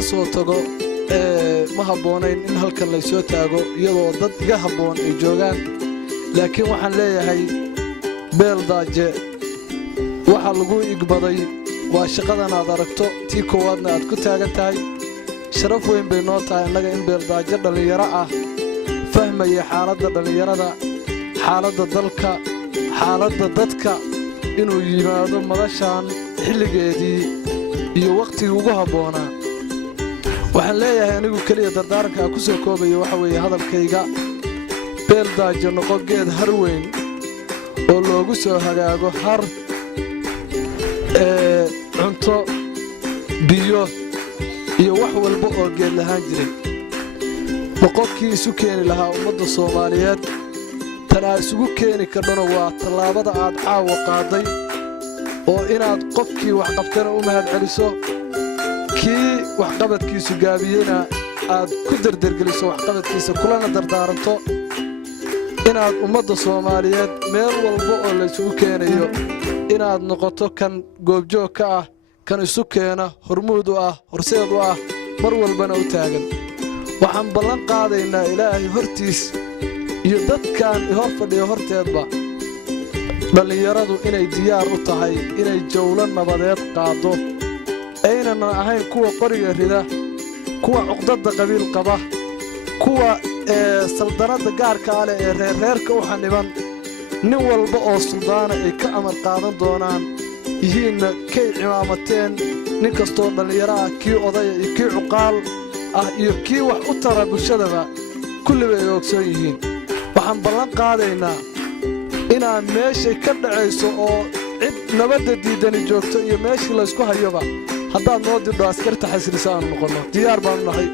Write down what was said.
ka soo tago ma habboonayn in halkan la soo taago iyadoo dad iga habboon ay joogaan laakiin waxaan leeyahay beeldaaje waxa lagu igbaday waa shaqadan aad aragto tii koowaadna aad ku taagan tahay sharaf weyn bay noo tahay annaga in beeldaaje dhallinyaro ah fahmaya xaaladda dhallinyarada xaaladda dalka xaaladda dadka inuu yimaado madashaan xilligeedii iyo wakhtigii ugu habboonaa waxaan leeyahay anigu keliya dardaaranka ku soo koobayo waxa weeye hadalkayga beeldaaje noqo geed har weyn oo loogu soo hagaago har cunto biyo iyo wax walba oo geed lahaan jiray boqolkii isu keeni lahaa ummadda Soomaaliyeed tan ay isugu keeni kardhana waa tallaabada aad caawa qaaday oo inaad qofkii wax qabtana u mahad celiso kii wax qabadkiisu gaabiyena aad ku dardargeliso wax qabadkiisa kulana dardaaranto inaad ummadda Soomaaliyeed meel walba oo la isugu keenayo inaad noqoto kan goobjoog ka ah kan isu keena hormuud u ah horseed u ah mar walbana u taagan waxaan ballan qaadaynaa Ilaahay hortiis iyo dadkan hor fadhiyo horteedba dhalinyaradu inay diyaar u tahay inay jawlo nabadeed qaado aynan ahayn kuwa qoriga rida kuwa cuqdada qabiil qaba kuwa saldanada gaarka ah ee reerka u xaniban nin walba oo suldaana ay ka amar qaadan doonaan yihiin kay cimaamateen nin kastoo dhalinyaro ah kii odaya iyo kii cuqaal ah iyo kii wax u tara bulshadaba kulli way ogsoon yihiin waxaan ballan qaadaynaa inaan meeshay ka dhacayso oo cid nabadda diidani joogto iyo meeshii la isku hayoba haddaad noo dirdho askarta xasilisaan noqono diyaar baan nahay